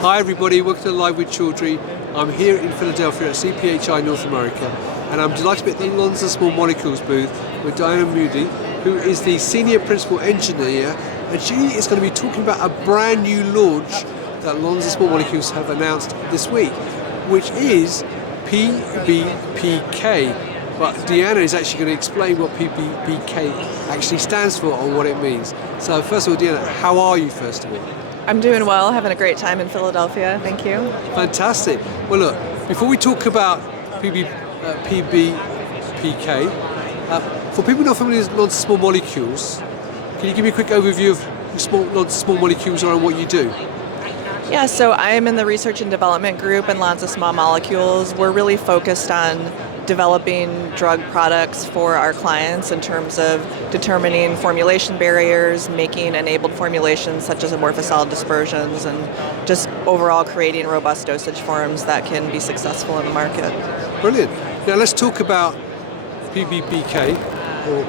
Hi everybody, welcome to Live with Chaudhry. I'm here in Philadelphia at CPHI North America, and I'm delighted to be at the Lonza Small Molecules booth with Deanna Mudie, who is the Senior Principal Engineer, and she is going to be talking about a brand new launch that Lonza Small Molecules have announced this week, which is PBPK. But Deanna is actually going to explain what PBPK actually stands for and what it means. So first of all, Deanna, how are you first of all? I'm doing well, having a great time in Philadelphia. Thank you. Fantastic. Well, look, before we talk about PBPK, for people not familiar with Lonza Small Molecules, can you give me a quick overview of who Lonza Small Molecules are and what you do? Yeah, so I'm in the research and development group in Lonza Small Molecules. We're really focused on developing drug products for our clients in terms of determining formulation barriers, making enabled formulations such as amorphous solid dispersions, and just overall creating robust dosage forms that can be successful in the market. Brilliant. Now let's talk about PBPK, or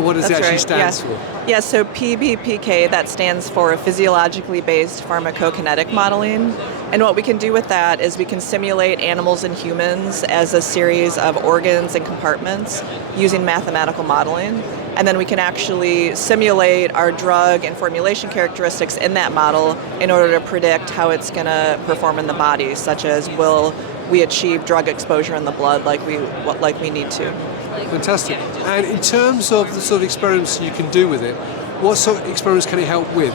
what does it actually stand for? Yeah, so PBPK, that stands for Physiologically Based Pharmacokinetic Modeling. And what we can do with that is we can simulate animals and humans as a series of organs and compartments using mathematical modeling. And then we can actually simulate our drug and formulation characteristics in that model in order to predict how it's going to perform in the body, such as will we achieve drug exposure in the blood like we need to. Fantastic. And in terms of the sort of experiments you can do with it, what sort of experiments can it help with?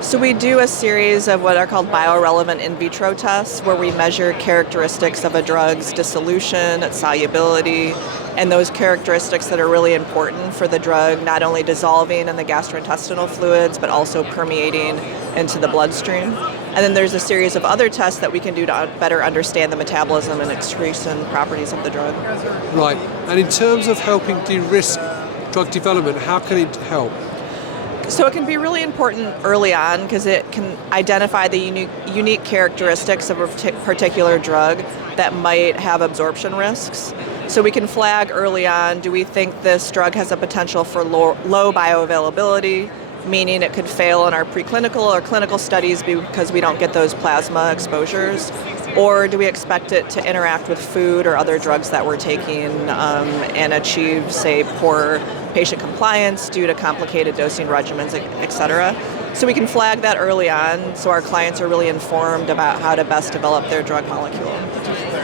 So we do a series of what are called biorelevant in vitro tests where we measure characteristics of a drug's dissolution, its solubility, and those characteristics that are really important for the drug not only dissolving in the gastrointestinal fluids but also permeating into the bloodstream. And then there's a series of other tests that we can do to better understand the metabolism and excretion properties of the drug. Right. And in terms of helping de-risk drug development, how can it help? So it can be really important early on because it can identify the unique characteristics of a particular drug that might have absorption risks. So we can flag early on, do we think this drug has a potential for low bioavailability, meaning it could fail in our preclinical or clinical studies because we don't get those plasma exposures? Or do we expect it to interact with food or other drugs that we're taking and achieve, say, poor patient compliance due to complicated dosing regimens, et cetera? So we can flag that early on so our clients are really informed about how to best develop their drug molecule.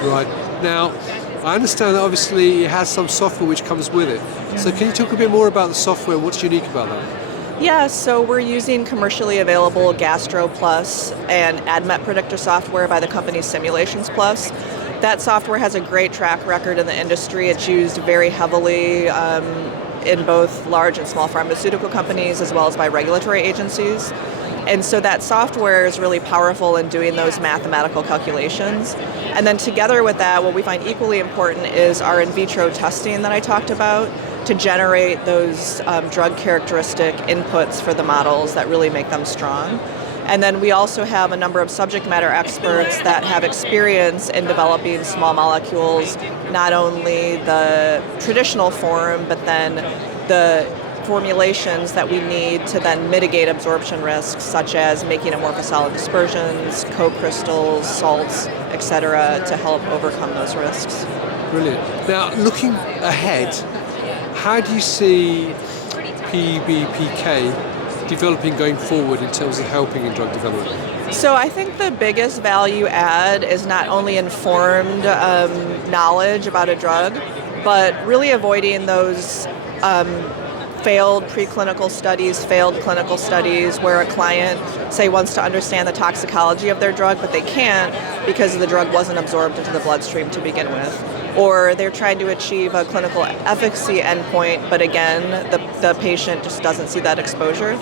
Right. Now, I understand that obviously it has some software which comes with it. So can you talk a bit more about the software? What's unique about that? Yeah, so we're using commercially available Gastro Plus and ADMET predictor software by the company Simulations Plus. That software has a great track record in the industry. It's used very heavily in both large and small pharmaceutical companies as well as by regulatory agencies. And so that software is really powerful in doing those mathematical calculations. And then together with that, what we find equally important is our in vitro testing that I talked about to generate those drug characteristic inputs for the models that really make them strong. And then we also have a number of subject matter experts that have experience in developing small molecules, not only the traditional form, but then the formulations that we need to then mitigate absorption risks, such as making amorphous solid dispersions, co-crystals, salts, et cetera, to help overcome those risks. Brilliant. Now, looking ahead, how do you see PBPK developing going forward in terms of helping in drug development? So I think the biggest value add is not only informed knowledge about a drug, but really avoiding those failed preclinical studies, failed clinical studies where a client, say, wants to understand the toxicology of their drug, but they can't because the drug wasn't absorbed into the bloodstream to begin with. Or they're trying to achieve a clinical efficacy endpoint, but again, the patient just doesn't see that exposure.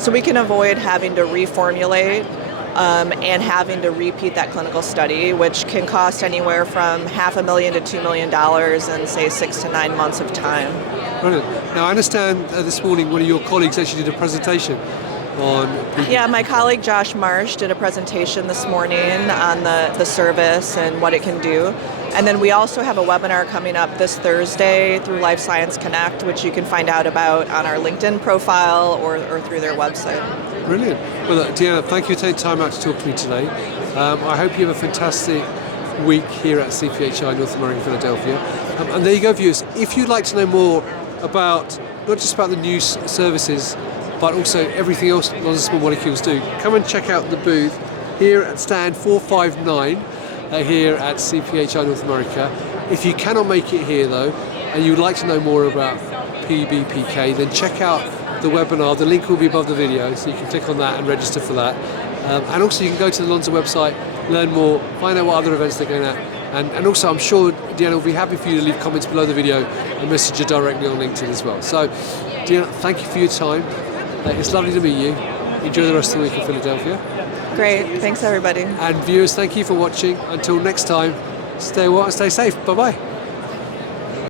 So we can avoid having to reformulate and having to repeat that clinical study, which can cost anywhere from $500,000 to $2 million in, say, 6 to 9 months of time. Brilliant. Now, I understand this morning one of your colleagues actually did a presentation on... Yeah, my colleague Josh Marsh did a presentation this morning on the service and what it can do. And then we also have a webinar coming up this Thursday through Life Science Connect, which you can find out about on our LinkedIn profile or through their website. Brilliant. Well, look, Deanna, thank you for taking time out to talk to me today. I hope you have a fantastic week here at CPHI North America, Philadelphia. And there you go, viewers. If you'd like to know more about, not just about the new services, but also everything else Lonza Small Molecules do, come and check out the booth here at stand 459 here at CPHI North America. If you cannot make it here though, and you'd like to know more about PBPK, then check out the webinar. The link will be above the video, so you can click on that and register for that. And also you can go to the Lonza website, learn more, find out what other events they're going at. And also I'm sure Deanna will be happy for you to leave comments below the video and message her directly on LinkedIn as well. So Deanna, thank you for your time. It's lovely to meet you. Enjoy the rest of the week in Philadelphia. Great. Thanks, everybody. And viewers, thank you for watching. Until next time, stay well and stay safe. Bye-bye.